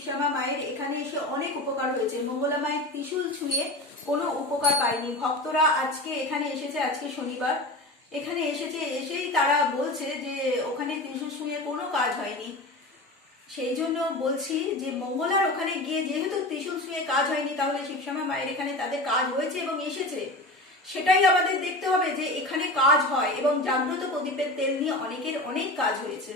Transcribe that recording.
শিবশ্যামা মায়ের এখানে এসে অনেক উপকার হয়েছে। মঙ্গলা মায়ের ত্রিশূল ছুঁয়ে কোনো উপকার পায়নি। ভক্তরা আজকে এখানে এসেছে, আজকে শনিবার এখানে এসেছে, এসেই তারা বলছে যে ওখানে ত্রিশূল ছুঁয়ে কোনো কাজ হয়নি। সেই জন্য বলছি যে মঙ্গলার ওখানে গিয়ে যেহেতু ত্রিশূল ছুঁয়ে কাজ হয়নি, তাহলে শিবশ্যামা মায়ের এখানে তাদের কাজ হয়েছে এবং এসেছে, সেটাই আমাদের দেখতে হবে যে এখানে কাজ হয়। এবং জাগ্রত প্রদীপের তেল নিয়ে অনেকের অনেক কাজ হয়েছে।